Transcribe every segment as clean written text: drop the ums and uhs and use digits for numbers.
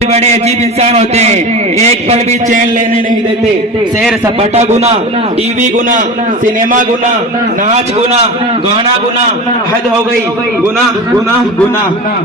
बड़े अजीब इंसान होते हैं, एक पल भी चैन लेने नहीं देते। सैर सपाटा गुना, टीवी गुना, सिनेमा गुना, नाच गुना, गाना गुना, हद हो गई, गुना गुना गुना।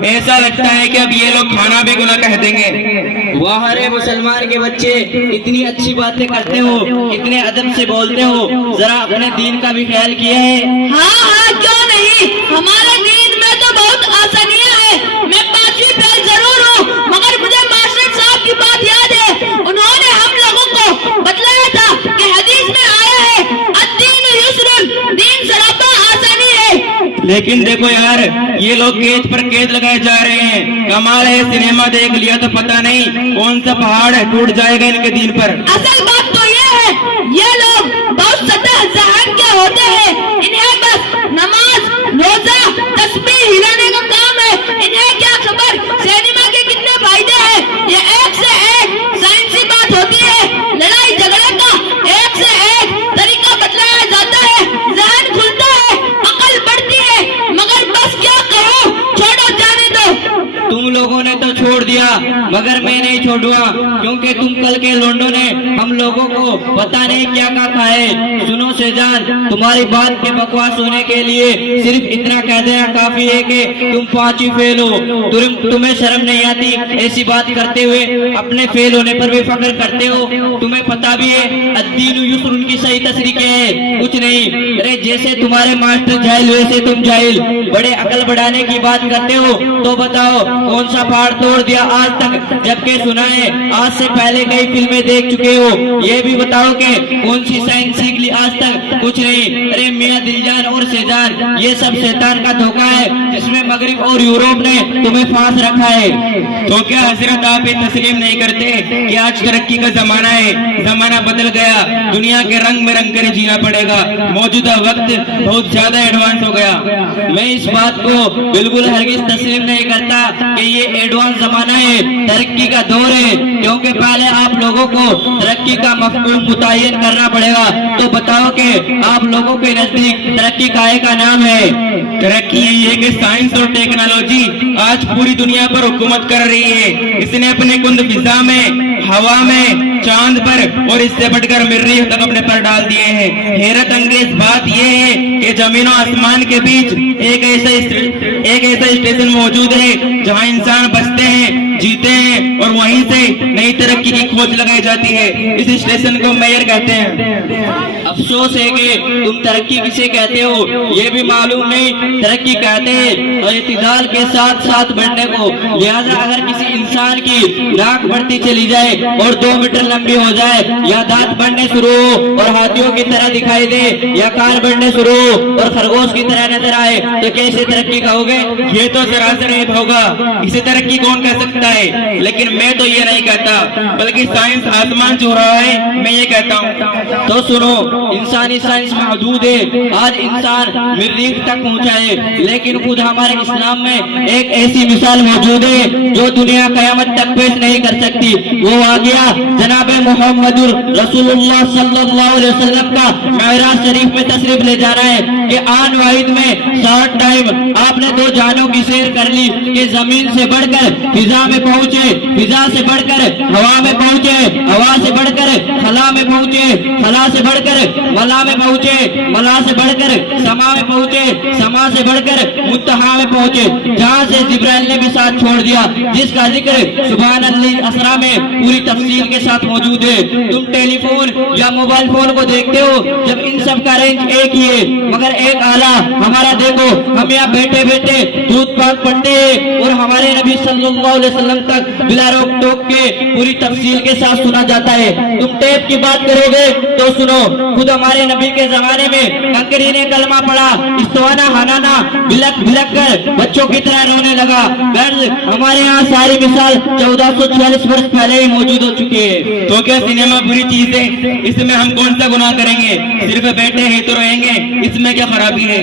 ऐसा लगता है कि अब ये लोग खाना भी गुना कह देंगे। वाह रे मुसलमान के बच्चे, इतनी अच्छी बातें करते हो, इतने अदब से बोलते हो, जरा अपने दीन का भी ख्याल किया है? हाँ हाँ क्यों नहीं, हमारे दीन में तो बहुत आसानियां है। मैं पांचवी फेल जरूर हूँ, मगर मुझे मास्टर साहब की बात याद है। उन्होंने हम लोगों को बतलाया था कि हदीस में आया है अद्दीन युस्रुन, दीन सरापा आसानी है। लेकिन देखो यार, ये लोग केस पर केस लगाए जा रहे हैं। कमाल है, सिनेमा देख लिया तो पता नहीं कौन सा पहाड़ टूट जाएगा इनके दीन पर। असल बात तो ये है, ये लोग बहुत सतह जहन के होते हैं। इन्हें बस नमाज, रोजा, तस्बीह हिलाने का काम है। इन्हें क्या खबर सिनेमा के कितने फायदे हैं। ये एक से एक साइंसी बात होती है। लड़ाई झगड़े का एक से एक तरीका बतलाया जाता है, जहन खुलता है, अकल बढ़ती है। मगर बस क्या कहो, छोड़ो, जाने दो। तुम लोगों ने तो छोड़ दिया, मगर मैं नहीं छोड़ूंगा, क्योंकि तुम कल के लोंडों ने हम लोगों को पता नहीं क्या कहा है। सुनो शेजान, तुम्हारी बात के बकवास होने के लिए सिर्फ इतना कह देना काफी है कि तुम पांचवी फेल हो। तुम्हें शर्म नहीं आती ऐसी बात करते हुए? अपने फेल होने पर भी फख्र करते हो। तुम्हें पता भी है अद्दीन युस्रुन की सही तस्रीह क्या है? कुछ नहीं। अरे जैसे तुम्हारे मास्टर जाहिल वैसे तुम जाहिल। बड़े अकल बढ़ाने की बात करते हो तो बताओ कौन सा पहाड़ तोड़ दिया आज तक, जबकि सुना है आज से पहले कई फिल्में देख चुके हो। ये भी बताओ कि कौन सी साइंस सीख ली आज तक? कुछ नहीं। अरे मियां दिलजान और शेजान, ये सब शैतान का धोखा है जिसमें मगरिब और यूरोप ने तुम्हें फांस रखा है। तो क्या हजरत आप ये तस्लीम नहीं करते कि आज तरक्की का जमाना है, जमाना बदल गया, दुनिया के रंग में रंग कर जीना पड़ेगा, मौजूदा वक्त बहुत ज्यादा एडवांस हो गया। मैं इस बात को बिल्कुल हरगिज तस्लीम नहीं करता कि ये एडवांस जमाना है, तरक्की का दौर है, क्योंकि पहले आप लोगों को तरक्की का मफहूम मुतय्यन करना पड़ेगा। तो बताओ कि आप लोगों के नजदीक तरक्की काहे का नाम है? तरक्की यही है कि साइंस और टेक्नोलॉजी आज पूरी दुनिया पर हुकूमत कर रही है। इसने अपने कुंद फिजा में, हवा में, चांद पर और इससे बढ़कर मर्रिख तक अपने पर डाल दिए हैं। हैरत अंगेज बात यह है कि जमीन और आसमान के बीच एक ऐसा स्टेशन मौजूद है जहां इंसान बसते हैं, जीते हैं और वहीं से नई तरक्की की खोज लगाई जाती है। इस स्टेशन को मेयर कहते हैं। अफसोस है कि तुम तरक्की किसे कहते हो ये भी मालूम नहीं। तरक्की कहते हैं और इत्तिदाल के साथ साथ बढ़ने को। लिहाजा अगर किसी इंसान की नाक बढ़ती चली जाए और 2 मीटर लंबी हो जाए, या दांत बढ़ने शुरू हो और हाथियों की तरह दिखाई दे, या कान बढ़ने शुरू हो और खरगोश की तरह नजर आए, तो कैसे तरक्की कहोगे? ये तो सरासर ऐब होगा। इसे तरक्की कौन कह सकता है? लेकिन मैं तो ये नहीं कहता, बल्कि साइंस आसमान छू रहा है, मैं ये कहता हूँ। तो सुनो, इंसानी साइंस महदूद है। आज इंसान मरीख तक पहुंचा है, लेकिन खुद हमारे इस्लाम में एक ऐसी मिसाल मौजूद है जो दुनिया कयामत तक पेश नहीं कर सकती। वो आ गया जनाब मुहम्मदुर रसूलुल्लाह सल्लल्लाहु अलैहि वसल्लम का मेराज शरीफ में तशरीफ ले जाना है कि आन वाहिद में 60 टाइम आपने 2 जानों की सैर कर ली कि जमीन से बढ़कर फिजा में पहुंचे, फिजा से बढ़कर हवा में पहुंचे, हवा से बढ़कर खला में पहुंचे, खला से बढ़कर मला में पहुंचे, मला से बढ़कर समा में पहुंचे, समा से बढ़कर मुत्तहा में पहुंचे, जहां से जिब्राइल ने भी साथ छोड़ दिया, जिसका जिक्र सुभान अल्लाह असरा में पूरी तफसील के साथ मौजूद है। तुम टेलीफोन या मोबाइल फोन को देखते हो, जब इन सब का रेंज एक ही है, मगर एक आला हमारा देखो, हम यहाँ बैठे बैठे दूध पाक पढ़ते हैं और हमारे नबी सल्लल्लाहु अलैहि वसल्लम तक बिला रोक टोक के पूरी तफसील के साथ सुना जाता है। तुम टेप की बात करोगे तो सुनो, खुद हमारे नबी के जमाने में कंकरी ने कलमा पढ़ा, इस्तवाना हनाना बिलक बिलक कर बच्चों की तरह रोने लगा। गर्ज हमारे यहाँ सारी मिसाल 1446 वर्ष पहले ही मौजूद हो चुकी है। तो क्या सिनेमा बुरी चीज है? इसमें हम कौन सा गुनाह करेंगे? सिर्फ बैठे हैं तो रहेंगे, इसमें क्या खराबी है?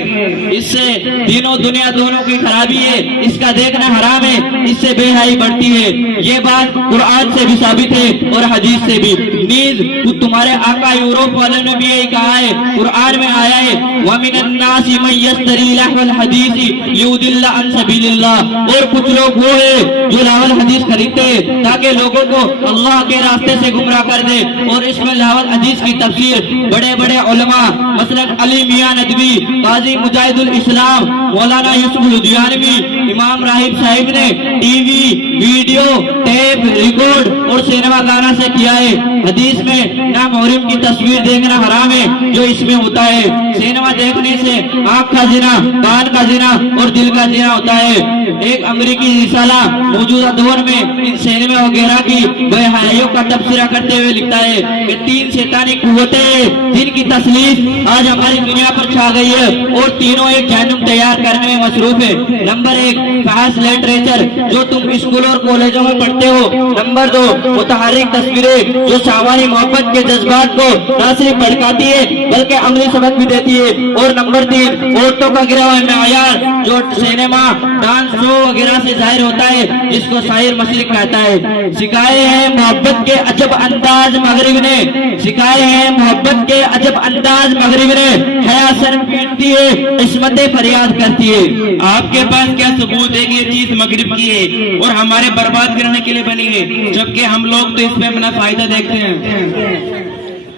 इससे दीनों दुनिया दोनों की खराबी है, इसका देखना हराम है, इससे बेहाई बढ़ती है। ये बात कुरान से भी साबित है और हदीस से भी। نیز تمہارے آقا یوروپ والوں نے بھی یہی کہا ہے، قرآن میں آیا ہے وَمِنَ النَّاسِ مَن يَشْتَرِي لَهْوَ الْحَدِيثِ لِيُضِلَّ عَن سَبِيلِ اللَّهِ، اور کچھ لوگ وہ ہیں جو لاہو الحدیث خریدتے ہیں تاکہ لوگوں کو اللہ کے راستے سے گمراہ کر دے، اور اس میں لاہو الحدیث کی تفسیر بڑے بڑے علماء مثلا علی میاں ندوی، قاضی مجاہد الاسلام، مولانا یوسف لدھیانوی، امام راہب صاحب نے TV, video, tape, record اور سینما گانا سے کیا ہے۔ حدیث میں نامحرم کی تصویر دیکھنا حرام ہے جو اس میں ہوتا ہے۔ سینما دیکھنے سے آنکھ کا زنا، کان کا زنا اور دل کا زنا ہوتا ہے۔ ایک امریکی رسالہ موجودہ دور میں ان سینما وغیرہ کی بے حیائیوں کا تبصرہ کرتے ہوئے لکھتا ہے کہ 3 شیطانی قوتیں جن کی تسلیث آج ہماری دنیا پر چھا گئی ہے اور تینوں ایک جہنم تیار کرنے میں مصروف ہے۔ نمبر 1 فحش لٹریچر جو تم اسکول اور کالجوں میں پڑھتے ہو۔ نمبر 2 متحرک تصویریں جو شہوانی محبت کے جذبات کو نہ صرف بھڑکاتی ہے بلکہ عملی سبق بھی دیتی ہے۔ اور نمبر 3 عورتوں کا گرا ہوا معیار جو سینما، ڈانس شو وغیرہ سے ظاہر ہوتا ہے جس کو ساحر مشرق کہتا ہے۔ سکھائے ہیں محبت کے عجب انداز مغرب نے، سکھائے ہیں محبت کے عجب انداز مغرب نے، حیا سر پیٹتی ہے، عصمتیں فریاد کرتی ہے۔ آپ کے پاس کیا ثبوت ہے کہ یہ چیز مغرب کی ہے اور ہمارے برباد کرنے کے لیے بنی ہے، جبکہ ہم لوگ تو اس میں اپنا فائدہ دیکھتے ہیں۔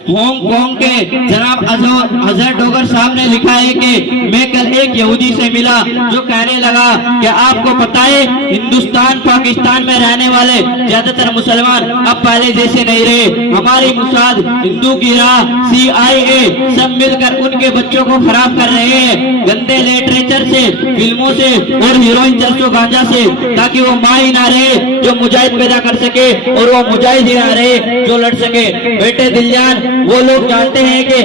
ہانگ کانگ کے جناب اظہر ڈوگر صاحب نے لکھا ہے کہ میں کل ایک یہودی سے ملا جو کہنے لگا کہ آپ کو پتہ ہے ہندوستان پاکستان میں رہنے والے زیادہ تر مسلمان اب پہلے جیسے نہیں رہے، ہماری موساد، ہندو گیرا، CIA سب مل کر ان کے بچوں کو خراب کر رہے ہیں گندے لٹریچر سے، فلموں سے اور ہیروئن چرس و گانجا سے، تاکہ وہ ماں ہی نہ رہے جو مجاہد پیدا کر سکے اور وہ مجاہد ہی نہ رہے جو لڑ سکے۔ بیٹے دل جان، وہ لوگ جانتے ہیں کہ